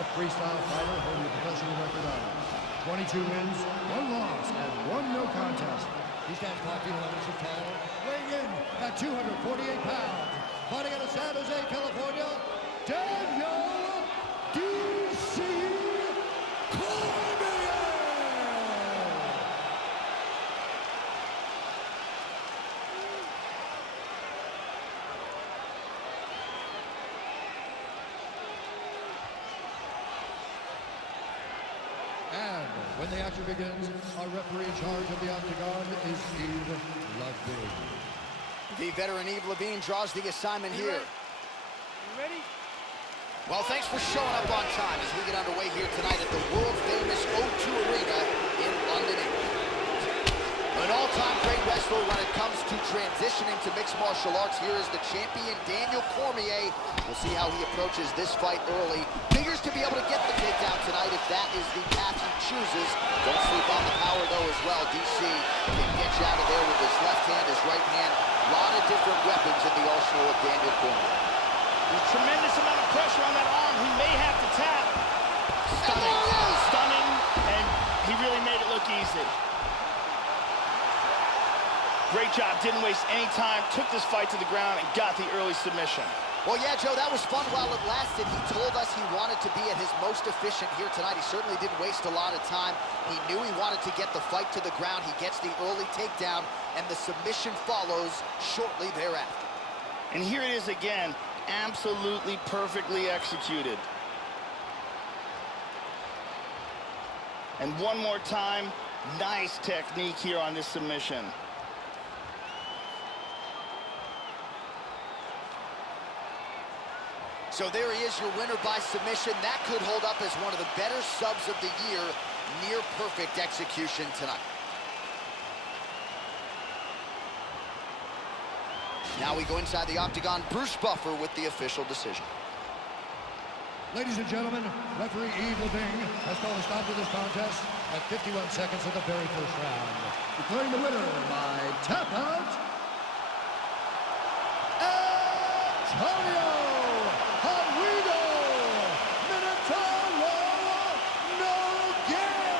a freestyle fighter holding a professional record of 22 wins, 1 loss, and 1 no contest. He stands 5 feet 11 inches tall, weighing in at 248 pounds. Fighting out of San Jose, California, Daniel D.C. Cormier! And when the action begins, our referee in charge of the octagon is Eve Ludwig. The veteran Eve Levine draws the assignment here. You ready? Well, thanks for showing up on time as we get underway here tonight at the world-famous O2 Arena in London, England. An all-time great wrestler when it comes to transitioning to mixed martial arts. Here is the champion, Daniel Cormier. We'll see how he approaches this fight early. Figures to be able to get the takedown tonight if that is the path he chooses. Don't sleep on the power, though, as well. DC can get you out of there with his left hand, his right hand. A lot of different weapons in the arsenal of Daniel Cormier. There's a tremendous amount of pressure on that arm. He may have to tap. Stunning, stunning, and he really made it look easy. Great job, didn't waste any time, took this fight to the ground and got the early submission. Well, yeah, Joe, that was fun while it lasted. He told us he wanted to be at his most efficient here tonight. He certainly didn't waste a lot of time. He knew he wanted to get the fight to the ground. He gets the early takedown, and the submission follows shortly thereafter. And here it is again, absolutely perfectly executed. And one more time, nice technique here on this submission. So there he is, your winner by submission. That could hold up as one of the better subs of the year. Near perfect execution tonight. Now we go inside the octagon. Bruce Buffer with the official decision. Ladies and gentlemen, referee Eve Levine has called a stop to this contest at 51 seconds of the very first round. Declaring the winner by tap out, Antonio Howito Minotauro Nogueira.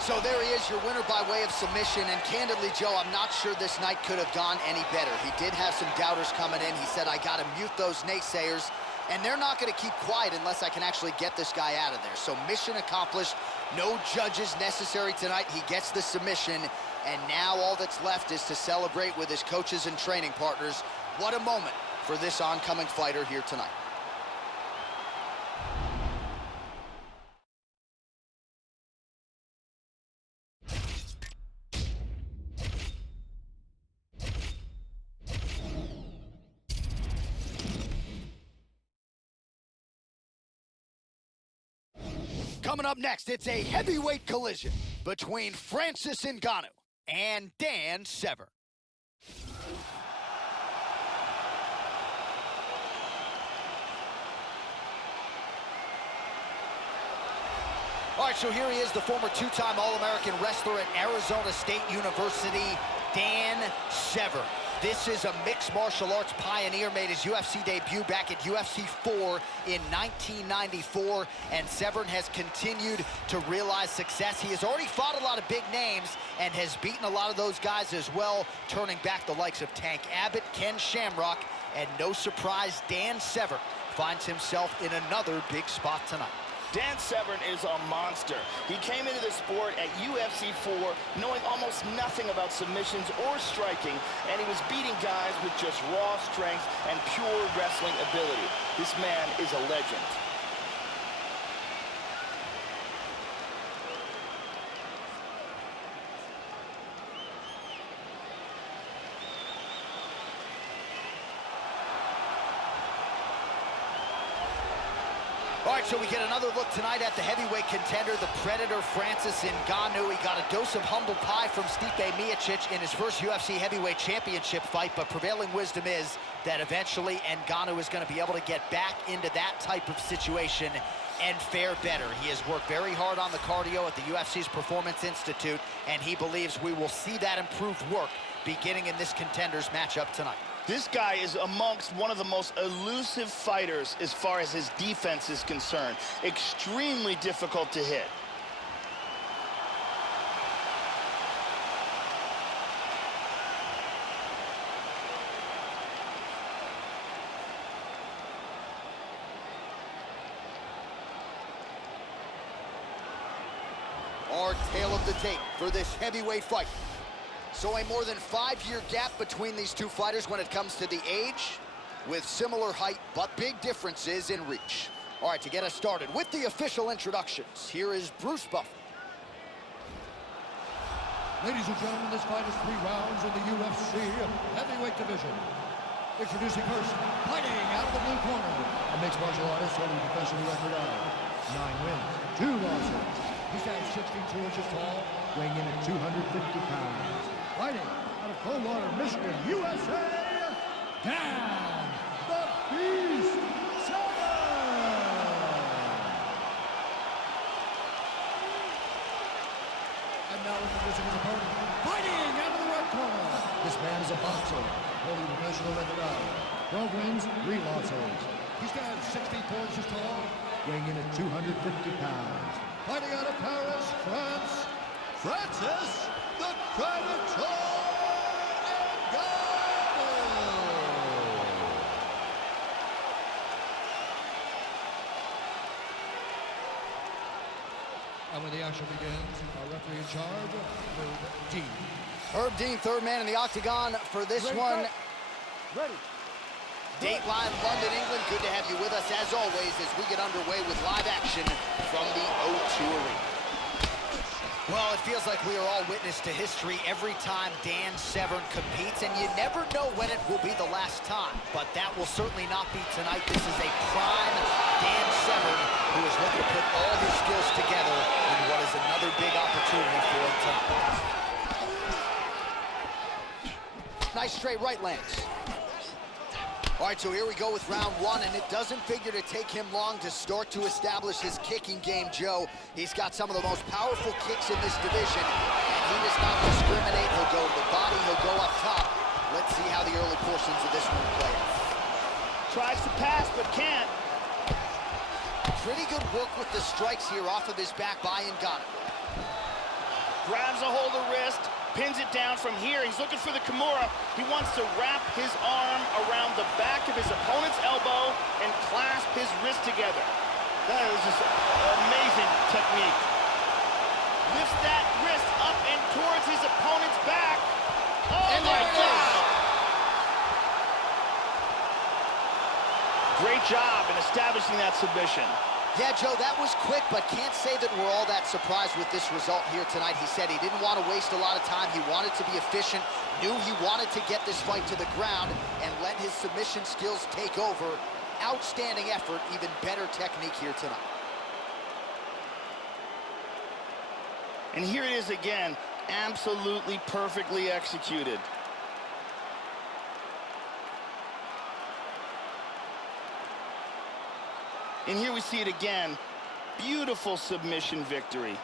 So there he is, your winner by way of submission. And candidly, Joe, I'm not sure this night could have gone any better. He did have some doubters coming in. He said, I got to mute those naysayers. And they're not going to keep quiet unless I can actually get this guy out of there. So mission accomplished. No judges necessary tonight. He gets the submission. And now all that's left is to celebrate with his coaches and training partners. What a moment for this oncoming fighter here tonight. Coming up next, it's a heavyweight collision between Francis Ngannou and Dan Severn. All right, so here he is, the former two-time All-American wrestler at Arizona State University, Dan Severn. This is a mixed martial arts pioneer, made his UFC debut back at UFC 4 in 1994, and Severn has continued to realize success. He has already fought a lot of big names and has beaten a lot of those guys as well, turning back the likes of Tank Abbott, Ken Shamrock, and no surprise, Dan Severn finds himself in another big spot tonight. Dan Severn is a monster. He came into the sport at UFC 4 knowing almost nothing about submissions or striking, and he was beating guys with just raw strength and pure wrestling ability. This man is a legend. All right, so we get another look tonight at the heavyweight contender, the Predator Francis Ngannou. He got a dose of humble pie from Stipe Miocic in his first UFC heavyweight championship fight, but prevailing wisdom is that eventually Ngannou is going to be able to get back into that type of situation and fare better. He has worked very hard on the cardio at the UFC's Performance Institute, and he believes we will see that improved work beginning in this contenders matchup tonight. This guy is amongst one of the most elusive fighters as far as his defense is concerned. Extremely difficult to hit. Our tale of the tape for this heavyweight fight. So a more than 5-year gap between these two fighters when it comes to the age, with similar height, but big differences in reach. All right, to get us started with the official introductions, here is Bruce Buffer. Ladies and gentlemen, this fight is 3 rounds in the UFC heavyweight division. Introducing first, fighting out of the blue corner, a mixed martial artist holding a professional record of 9 wins, 2 losses. He stands 16 inches tall, weighing in at 250 pounds. Fighting out of Coldwater, Michigan, USA, Dan the Beast Severn. And now introducing his opponent, fighting out of the red corner. This man is a boxer, holding a professional record of 12 wins, 3 losses. He stands 64 inches tall, weighing in at 250 pounds. Fighting out of Paris, France, Francis the Predator Ngannou. And when the action begins, our referee in charge, Herb Dean. Herb Dean, third man in the octagon for this one. Ready. Dateline, London, England. Good to have you with us as always as we get underway with live action from the O2 Arena. Well, it feels like we are all witness to history every time Dan Severn competes, and you never know when it will be the last time, but that will certainly not be tonight. This is a prime Dan Severn who is looking to put all his skills together in what is another big opportunity for him tonight. Nice straight right lands. All right, so here we go with round one, and it doesn't figure to take him long to start to establish his kicking game, Joe. He's got some of the most powerful kicks in this division, and he does not discriminate. He'll go to the body, he'll go up top. Let's see how the early portions of this one play out. Tries to pass, but can't. Pretty good work with the strikes here off of his back by Ngannou. Grabs a hold of wrist, pins it down from here. He's looking for the Kimura. He wants to wrap his arm around the back of his opponent's elbow and clasp his wrist together. That is just amazing technique. Lifts that wrist up and towards his opponent's back. Oh my God! Great job in establishing that submission. Yeah, Joe, that was quick, but can't say that we're all that surprised with this result here tonight. He said he didn't want to waste a lot of time. He wanted to be efficient, knew he wanted to get this fight to the ground, and let his submission skills take over. Outstanding effort, even better technique here tonight. And here it is again, absolutely perfectly executed. And here we see it again. Beautiful submission victory.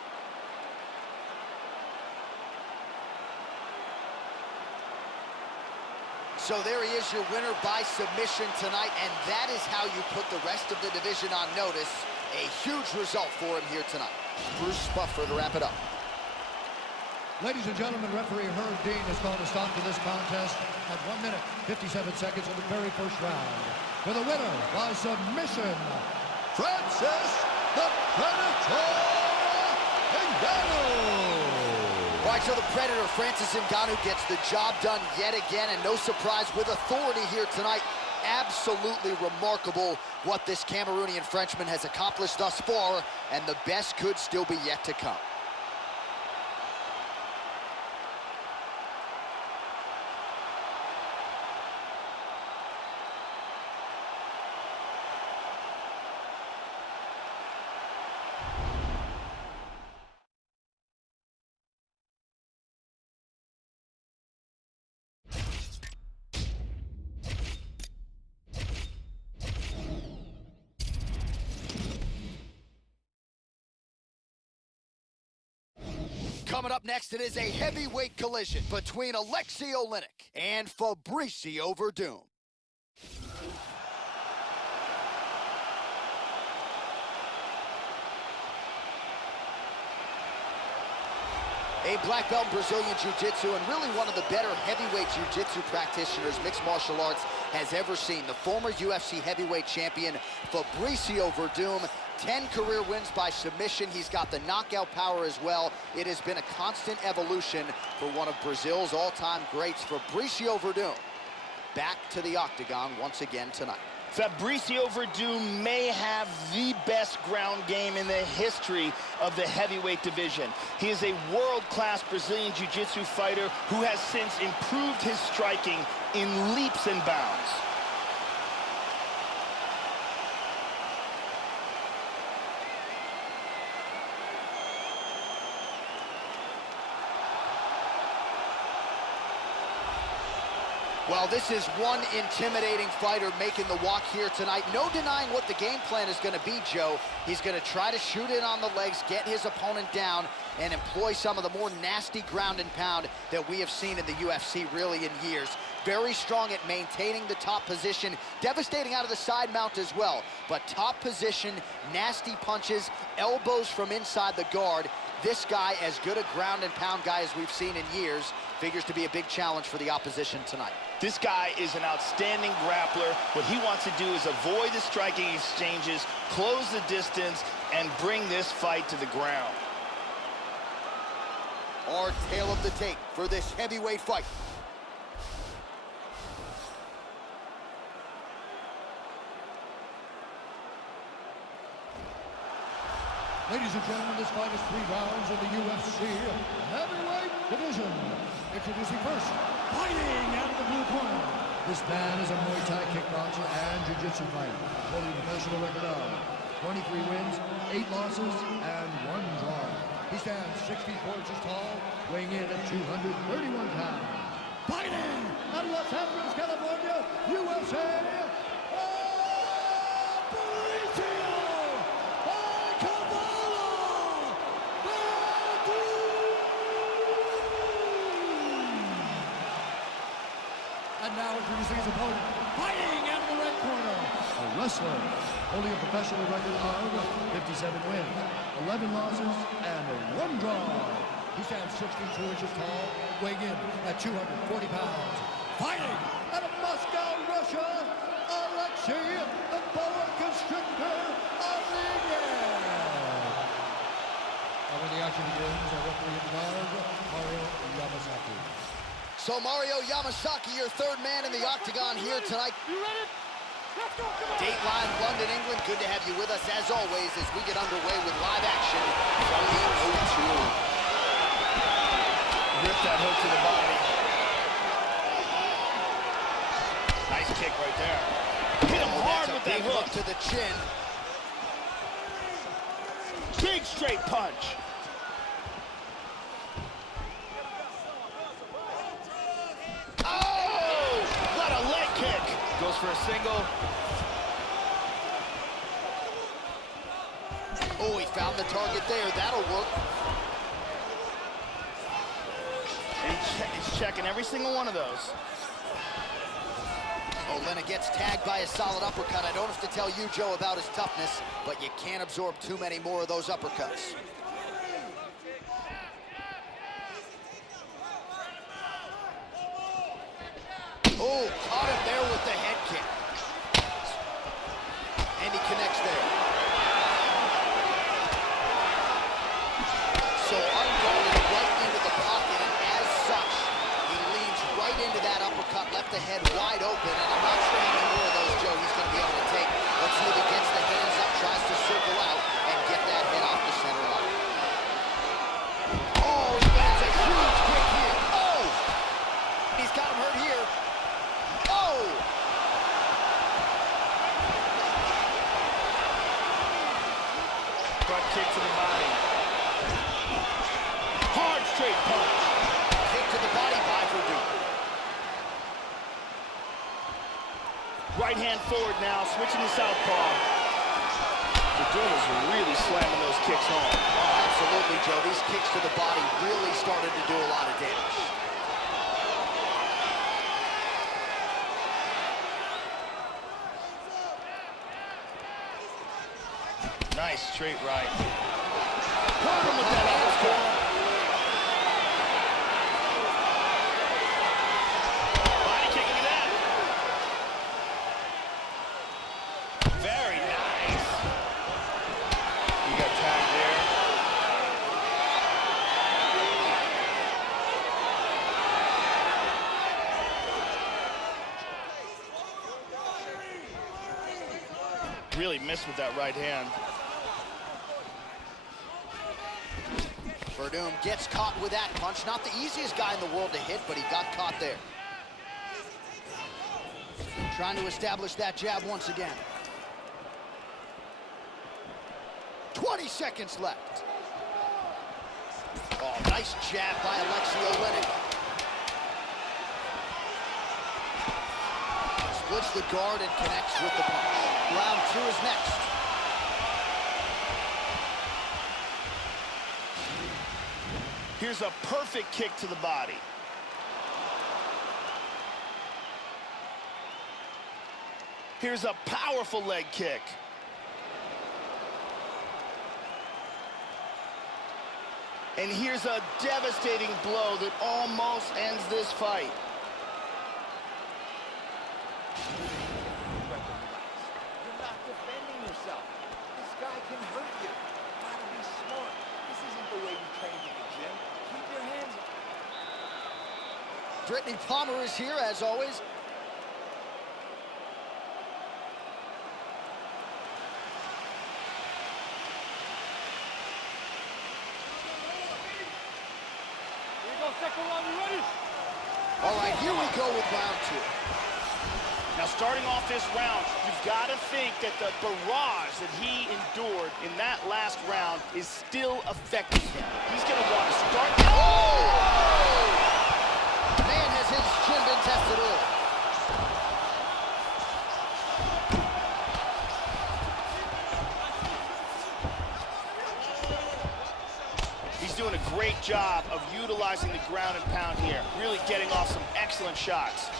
So there he is, your winner by submission tonight, and that is how you put the rest of the division on notice. A huge result for him here tonight. Bruce Buffer to wrap it up. Ladies and gentlemen, referee Herb Dean has called a stop to this contest at 1 minute, 57 seconds of the very first round. For the winner by submission, Francis the Predator Ngannou. All right, so the Predator, Francis Ngannou, gets the job done yet again, and no surprise, with authority here tonight. Absolutely remarkable what this Cameroonian Frenchman has accomplished thus far, and the best could still be yet to come. Coming up next, it is a heavyweight collision between Alexei Oleinik and Fabricio Werdum. A black belt in Brazilian Jiu-Jitsu, and really one of the better heavyweight Jiu-Jitsu practitioners mixed martial arts has ever seen. The former UFC heavyweight champion, Fabricio Werdum, 10 career wins by submission. He's got the knockout power as well. It has been a constant evolution for one of Brazil's all-time greats, Fabricio Werdum, back to the octagon once again tonight. Fabricio Werdum may have the best ground game in the history of the heavyweight division. He is a world-class Brazilian Jiu-Jitsu fighter who has since improved his striking in leaps and bounds. Well, this is one intimidating fighter making the walk here tonight. No denying what the game plan is going to be, Joe. He's going to try to shoot in on the legs, get his opponent down, and employ some of the more nasty ground and pound that we have seen in the UFC really in years. Very strong at maintaining the top position, devastating out of the side mount as well. But top position, nasty punches, elbows from inside the guard. This guy, as good a ground and pound guy as we've seen in years, figures to be a big challenge for the opposition tonight. This guy is an outstanding grappler. What he wants to do is avoid the striking exchanges, close the distance, and bring this fight to the ground. Our tale of the tape for this heavyweight fight. Ladies and gentlemen, this fight is 3 rounds in the UFC heavyweight division. Introducing first, fighting out of the blue corner. This man is a Muay Thai kickboxer and Jiu-Jitsu fighter, holding a personal record of 23 wins, 8 losses, and 1 draw. He stands 6 feet 4 inches tall, weighing in at 231 pounds. Fighting out of Los Angeles, California, USA And now introducing his opponent, fighting out of the red corner, a wrestler holding a professional record of 57 wins, 11 losses, and 1 draw. He stands 62 inches tall, weighing in at 240 pounds. Fighting out of Moscow, Russia, Alexei, the boa constrictor of the year. And when the action begins, our referee in charge, Mario Yamasaki. So Mario Yamasaki, your third man in the octagon here tonight. You ready? Let's go, come on! Dateline, London, England. Good to have you with us as always as we get underway with live action from the O2. Rip that hook to the body. Nice kick right there. Hit him hard with that hook. To the chin. Big straight punch. Oh! What a leg kick. Goes for a single. Oh, he found the target there. That'll work. And he's checking every single one of those. Olena gets tagged by a solid uppercut. I don't have to tell you, Joe, about his toughness, but you can't absorb too many more of those uppercuts. Oh, caught him there with the head kick. And he connects there. So unguarded right into the pocket, and as such, he leans right into that uppercut, left the head wide open, and I'm not sure how many more of those, Joe, he's going to be able to take. Let's see if he gets the hands up, tries to circle out, and get that head off the center line. Oh, he lands a huge kick here. Oh! He's got him hurt here. Oh! Front kick to the body. Hard straight punch. Kick to the body by Verdun. Right hand forward now, switching to southpaw. Verdun is really slamming those kicks home. Oh, absolutely, Joe. These kicks to the body really started to do a lot of damage. Nice straight right. Caught him with that uppercut. Body kicking that. Very nice. You got tagged there. Really missed with that right hand. Verdun gets caught with that punch. Not the easiest guy in the world to hit, but he got caught there. Trying to establish that jab once again. 20 seconds left. Oh, nice jab by Alexei Olenek. Splits the guard and connects with the punch. Round 2 is next. Here's a perfect kick to the body. Here's a powerful leg kick. And here's a devastating blow that almost ends this fight. You're not defending yourself. This guy can hurt you. You gotta be smart. This isn't the way you train at the gym. Keep your hands up. Brittany Palmer is here, as always. Here you go, second round, you ready? All right, here we go with round 2. Now, starting off this round, you've got to think that the barrage that he endured in that last round is still affecting him. He's going to want to start. Oh! Man, has his chin been tested early. doing a great job of utilizing the ground and pound here, really getting off some excellent shots.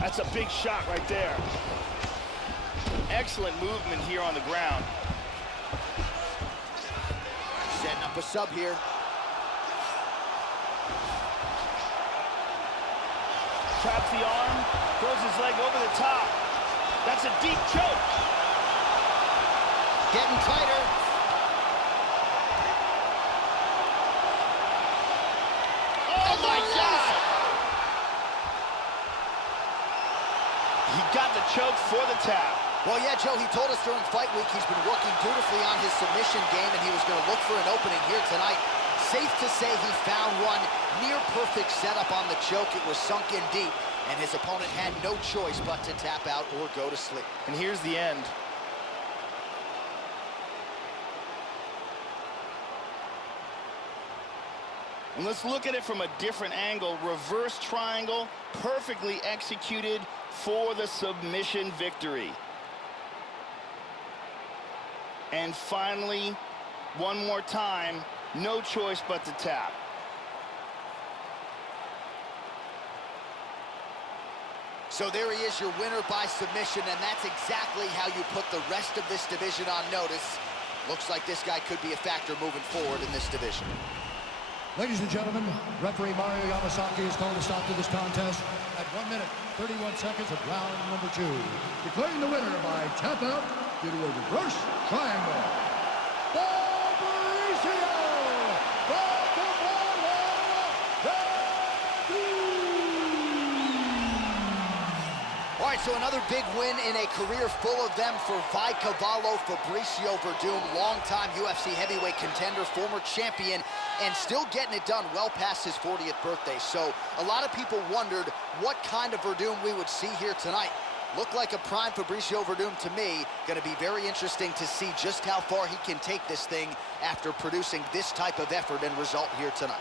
That's a big shot right there. Excellent movement here on the ground. Setting up a sub here. Traps the arm, throws his leg over the top. That's a deep choke. Getting tighter. Oh my God! He got the choke for the tap. Well, yeah, Joe, he told us during fight week he's been working dutifully on his submission game, and he was going to look for an opening here tonight. Safe to say he found one. Near perfect setup on the choke. It was sunk in deep, and his opponent had no choice but to tap out or go to sleep. And here's the end. And let's look at it from a different angle. Reverse triangle, perfectly executed for the submission victory. And finally, one more time, no choice but to tap. So there he is, your winner by submission, and that's exactly how you put the rest of this division on notice. Looks like this guy could be a factor moving forward in this division. Ladies and gentlemen, referee Mario Yamasaki has called a stop to this contest at 1 minute, 31 seconds of round number 2. Declaring the winner by tap out due to a reverse triangle. All right, so another big win in a career full of them for Cavallo Fabricio Verdum, longtime UFC heavyweight contender, former champion, and still getting it done well past his 40th birthday. So a lot of people wondered what kind of Verdum we would see here tonight. Looked like a prime Fabricio Verdum to me. Going to be very interesting to see just how far he can take this thing after producing this type of effort and result here tonight.